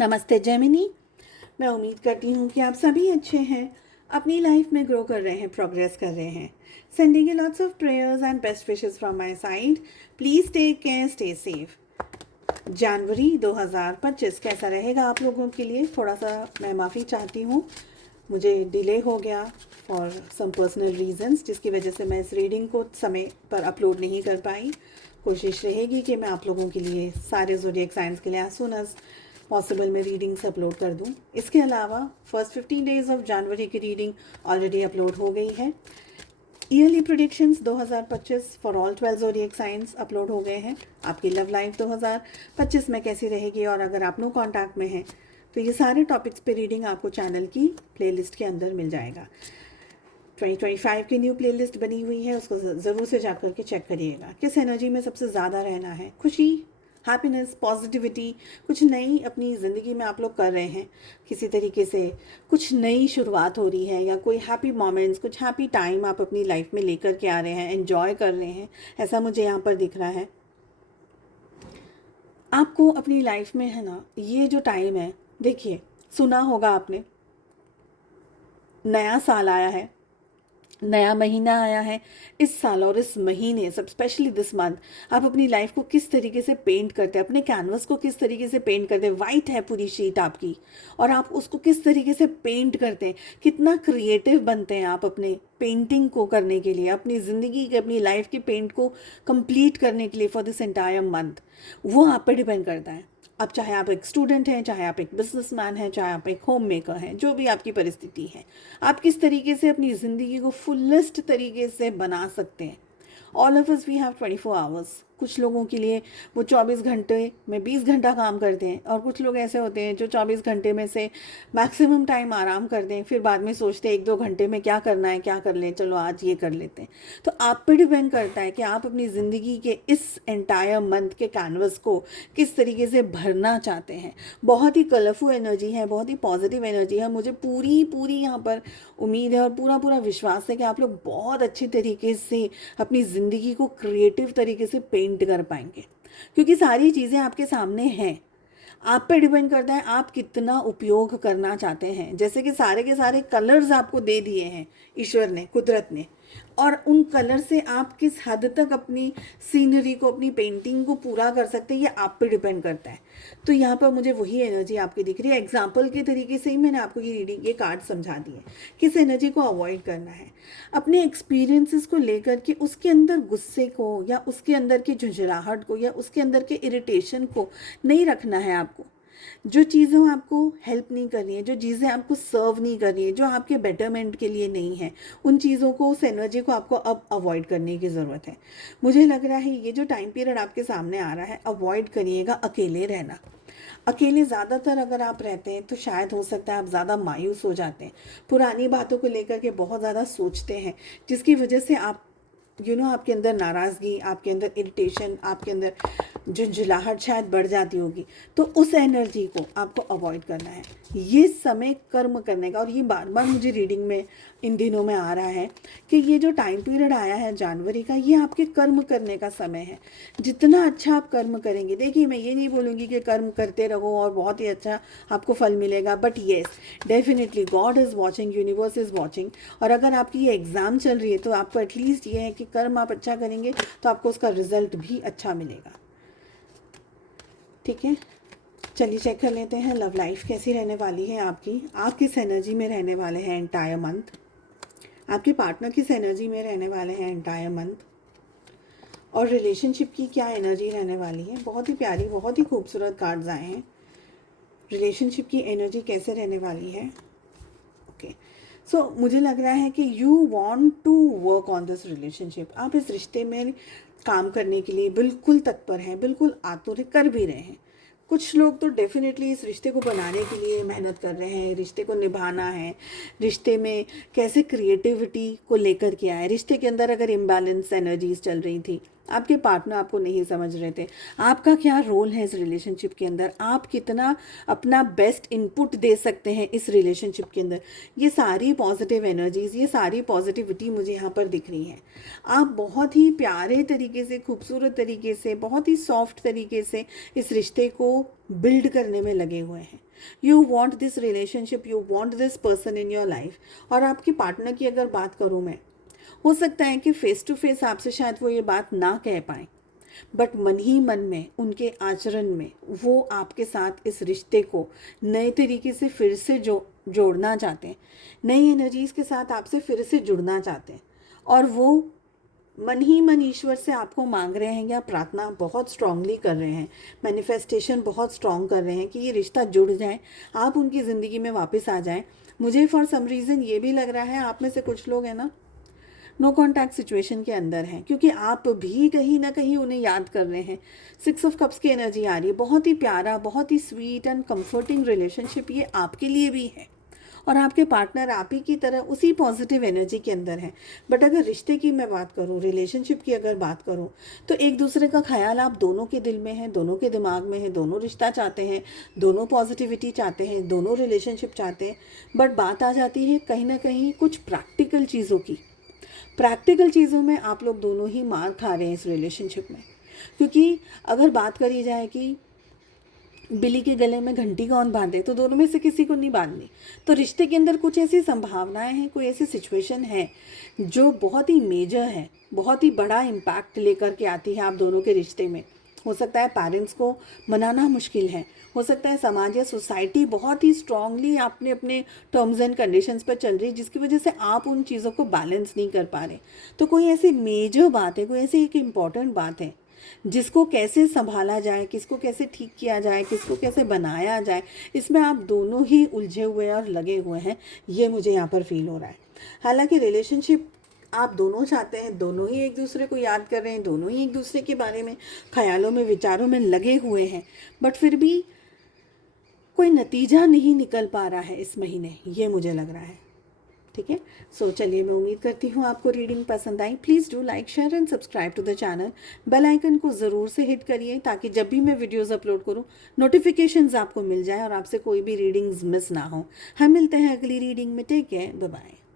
नमस्ते जेमिनी। मैं उम्मीद करती हूँ कि आप सभी अच्छे हैं, अपनी लाइफ में ग्रो कर रहे हैं, प्रोग्रेस कर रहे हैं। Sending lots of prayers and best wishes from my side. Please take care, stay safe. जनवरी 2025 कैसा रहेगा आप लोगों के लिए? थोड़ा सा मैं माफ़ी चाहती हूँ, मुझे डिले हो गया फॉर सम पर्सनल रीजंस, जिसकी वजह से मैं इस रीडिंग को समय पर अपलोड नहीं कर पाई। कोशिश रहेगी कि मैं आप लोगों के लिए सारे ज़ोडिएक साइंस के लिए एज सुन एज पॉसिबल मैं रीडिंग्स अपलोड कर दूं। इसके अलावा फर्स्ट 15 डेज ऑफ जनवरी की रीडिंग ऑलरेडी अपलोड हो गई है। Yearly predictions 2025 for all 12 zodiac science upload हो गए हैं। आपकी लव लाइफ 2025 में कैसी रहेगी, और अगर आप नो कॉन्टैक्ट में हैं तो ये सारे टॉपिक्स पे रीडिंग आपको चैनल की प्लेलिस्ट के अंदर मिल जाएगा। 2025 की न्यू प्लेलिस्ट बनी हुई है, उसको ज़रूर से जा कर के चेक करिएगा। किस एनर्जी में सबसे ज़्यादा रहना है? खुशी, हैप्पीनेस, पॉजिटिविटी, कुछ नई अपनी ज़िंदगी में आप लोग कर रहे हैं, किसी तरीके से कुछ नई शुरुआत हो रही है, या कोई हैप्पी मोमेंट्स, कुछ हैप्पी टाइम आप अपनी लाइफ में लेकर के आ रहे हैं, एंजॉय कर रहे हैं, ऐसा मुझे यहाँ पर दिख रहा है। आपको अपनी लाइफ में है ना, ये जो टाइम है, देखिए सुना होगा आपने, नया साल आया है, नया महीना आया है। इस साल और इस महीने, सब स्पेशली दिस मंथ, आप अपनी लाइफ को किस तरीके से पेंट करते हैं, अपने कैनवस को किस तरीके से पेंट करते हैं। वाइट है पूरी शीट आपकी, और आप उसको किस तरीके से पेंट करते हैं, कितना क्रिएटिव बनते हैं आप अपने पेंटिंग को करने के लिए, अपनी ज़िंदगी के, अपनी लाइफ के पेंट को कंप्लीट करने के लिए फॉर दिस एंटायर मंथ। वो आप पे डिपेंड करता है। अब चाहे आप एक स्टूडेंट हैं, चाहे आप एक बिजनेसमैन हैं, चाहे आप एक होम मेकर हैं, जो भी आपकी परिस्थिति है, आप किस तरीके से अपनी ज़िंदगी को फुलेस्ट तरीके से बना सकते हैं। All of us we have 24 hours. कुछ लोगों के लिए वो 24 घंटे में 20 घंटा काम करते हैं, और कुछ लोग ऐसे होते हैं जो 24 घंटे में से मैक्सिमम टाइम आराम करते हैं, फिर बाद में सोचते हैं 1-2 घंटे में क्या करना है, क्या कर लें, चलो आज ये कर लेते हैं। तो आप पे डिपेंड करता है कि आप अपनी ज़िंदगी के इस एंटायर मंथ के कैनवस को किस तरीके से भरना चाहते हैं। बहुत ही कलरफुल एनर्जी है, बहुत ही पॉजिटिव एनर्जी है। मुझे पूरी यहाँ पर उम्मीद है और पूरा विश्वास है कि आप लोग बहुत अच्छे तरीके से अपनी ज़िंदगी को क्रिएटिव तरीके से पेंट कर पाएंगे, क्योंकि सारी चीज़ें आपके सामने हैं। आप पे डिपेंड करता है आप कितना उपयोग करना चाहते हैं। जैसे कि सारे के सारे कलर्स आपको दे दिए हैं ईश्वर ने, कुदरत ने, और उन कलर से आप किस हद तक अपनी सीनरी को, अपनी पेंटिंग को पूरा कर सकते हैं, ये आप पे डिपेंड करता है। तो यहाँ पर मुझे वही एनर्जी आपकी दिख रही है। एग्जाम्पल के तरीके से ही मैंने आपको ये रीडिंग, ये कार्ड समझा दिए किस एनर्जी को अवॉइड करना है। अपने एक्सपीरियंसेस को लेकर के उसके अंदर गुस्से को, या उसके अंदर की झुंझलाहट को, या उसके अंदर के इरिटेशन को नहीं रखना है आपको। जो चीज़ें आपको हेल्प नहीं कर रही हैं, जो चीज़ें आपको सर्व नहीं कर रही हैं, जो आपके बेटरमेंट के लिए नहीं है, उन चीज़ों को, उस एनर्जी को आपको अब अवॉइड करने की ज़रूरत है। मुझे लग रहा है ये जो टाइम पीरियड आपके सामने आ रहा है, अवॉइड करिएगा अकेले रहना। अकेले ज़्यादातर अगर आप रहते हैं तो शायद हो सकता है आप ज़्यादा मायूस हो जाते हैं, पुरानी बातों को लेकर के बहुत ज़्यादा सोचते हैं, जिसकी वजह से आप आपके अंदर नाराज़गी, आपके अंदर इरिटेशन, आपके अंदर झुंझलाहट शायद बढ़ जाती होगी। तो उस एनर्जी को आपको अवॉइड करना है। ये समय कर्म करने का, और ये बार बार मुझे रीडिंग में इन दिनों में आ रहा है कि ये जो टाइम पीरियड आया है जनवरी का, ये आपके कर्म करने का समय है। जितना अच्छा आप कर्म करेंगे, देखिए मैं ये नहीं बोलूँगी कि कर्म करते रहो और बहुत ही अच्छा आपको फल मिलेगा, but yes definitely God is watching, universe is watching. और अगर आपकी ये एग्ज़ाम चल रही है तो आपको एटलीस्ट ये है कि कर्म आप अच्छा करेंगे तो आपको उसका रिजल्ट भी अच्छा मिलेगा। ठीक है, चलिए चेक कर लेते हैं लव लाइफ कैसी रहने वाली है आपकी। आप किस एनर्जी में रहने वाले हैं एंटायर मंथ, आपके पार्टनर किस एनर्जी में रहने वाले हैं एंटायर मंथ, और रिलेशनशिप की क्या एनर्जी रहने वाली है। बहुत ही प्यारी, बहुत ही खूबसूरत कार्ड्स आए हैं। रिलेशनशिप की एनर्जी कैसे रहने वाली है। ओके, सो मुझे लग रहा है कि you want to work on this relationship. आप इस रिश्ते में काम करने के लिए बिल्कुल तत्पर हैं, बिल्कुल आतुर कर भी रहे हैं। कुछ लोग तो डेफिनेटली इस रिश्ते को बनाने के लिए मेहनत कर रहे हैं, रिश्ते को निभाना है, रिश्ते में कैसे क्रिएटिविटी को लेकर के आए। रिश्ते के अंदर अगर इम्बैलेंस एनर्जीज चल रही थी, आपके पार्टनर आपको नहीं समझ रहे थे, आपका क्या रोल है इस रिलेशनशिप के अंदर, आप कितना अपना बेस्ट इनपुट दे सकते हैं इस रिलेशनशिप के अंदर, ये सारी पॉजिटिव एनर्जीज, ये सारी पॉजिटिविटी मुझे यहाँ पर दिख रही है। आप बहुत ही प्यारे तरीके से, खूबसूरत तरीके से, बहुत ही सॉफ्ट तरीके से इस रिश्ते को बिल्ड करने में लगे हुए हैं। You want this relationship, you want this person in your life. और आपके पार्टनर की अगर बात करूँ मैं, हो सकता है कि फेस टू फेस आपसे शायद वो ये बात ना कह पाए, बट मन ही मन में, उनके आचरण में वो आपके साथ इस रिश्ते को नए तरीके से फिर से जोड़ना चाहते हैं, नई एनर्जीज के साथ आपसे फिर से जुड़ना चाहते हैं। और वो मन ही मन ईश्वर से आपको मांग रहे हैं या प्रार्थना बहुत स्ट्रांगली कर रहे हैं, मैनिफेस्टेशन बहुत स्ट्रांग कर रहे हैं कि ये रिश्ता जुड़ जाए, आप उनकी ज़िंदगी में वापस आ जाएं। मुझे फॉर सम रीज़न ये भी लग रहा है आप में से कुछ लोग हैं ना, नो कॉन्टैक्ट सिचुएशन के अंदर हैं, क्योंकि आप भी कहीं ना कहीं उन्हें याद कर रहे हैं। 6 ऑफ कप्स की एनर्जी आ रही है, बहुत ही प्यारा, बहुत ही स्वीट एंड कंफर्टिंग रिलेशनशिप ये आपके लिए भी है, और आपके पार्टनर आप ही की तरह उसी पॉजिटिव एनर्जी के अंदर है। बट अगर रिश्ते की मैं बात करूँ, रिलेशनशिप की अगर बात करूँ, तो एक दूसरे का ख्याल आप दोनों के दिल में है, दोनों के दिमाग में है, दोनों रिश्ता चाहते हैं, दोनों पॉजिटिविटी चाहते हैं, दोनों रिलेशनशिप चाहते हैं। बट बात आ जाती है कहीं ना कहीं कुछ प्रैक्टिकल चीज़ों की। प्रैक्टिकल चीज़ों में आप लोग दोनों ही मार खा रहे हैं इस रिलेशनशिप में। क्योंकि अगर बात करी जाए कि बिल्ली के गले में घंटी कौन बांधे, तो दोनों में से किसी को नहीं बांधनी। तो रिश्ते के अंदर कुछ ऐसी संभावनाएं हैं, कोई ऐसी सिचुएशन है जो बहुत ही मेजर है, बहुत ही बड़ा इम्पैक्ट लेकर के आती है आप दोनों के रिश्ते में। हो सकता है पेरेंट्स को मनाना मुश्किल है, हो सकता है समाज या सोसाइटी बहुत ही स्ट्रांगली आपने अपने टर्म्स एंड कंडीशंस पर चल रही है, जिसकी वजह से आप उन चीज़ों को बैलेंस नहीं कर पा रहे। तो कोई ऐसी मेजर बात है, कोई ऐसी एक इम्पॉर्टेंट बात है जिसको कैसे संभाला जाए, किसको कैसे ठीक किया जाए, किसको कैसे बनाया जाए, इसमें आप दोनों ही उलझे हुए और लगे हुए हैं, ये मुझे यहाँ पर फील हो रहा है। हालांकि रिलेशनशिप आप दोनों चाहते हैं, दोनों ही एक दूसरे को याद कर रहे हैं, दोनों ही एक दूसरे के बारे में ख्यालों में, विचारों में लगे हुए हैं, बट फिर भी कोई नतीजा नहीं निकल पा रहा है इस महीने, ये मुझे लग रहा है। ठीक है, सो चलिए, मैं उम्मीद करती हूँ आपको रीडिंग पसंद आई। Please do like, share and subscribe to the channel. Bell icon को ज़रूर से हिट करिए ताकि जब भी मैं वीडियोस अपलोड करूँ नोटिफिकेशंस आपको मिल जाए और आपसे कोई भी रीडिंग्स मिस ना हो। हम मिलते हैं अगली रीडिंग में। Take care, bye bye.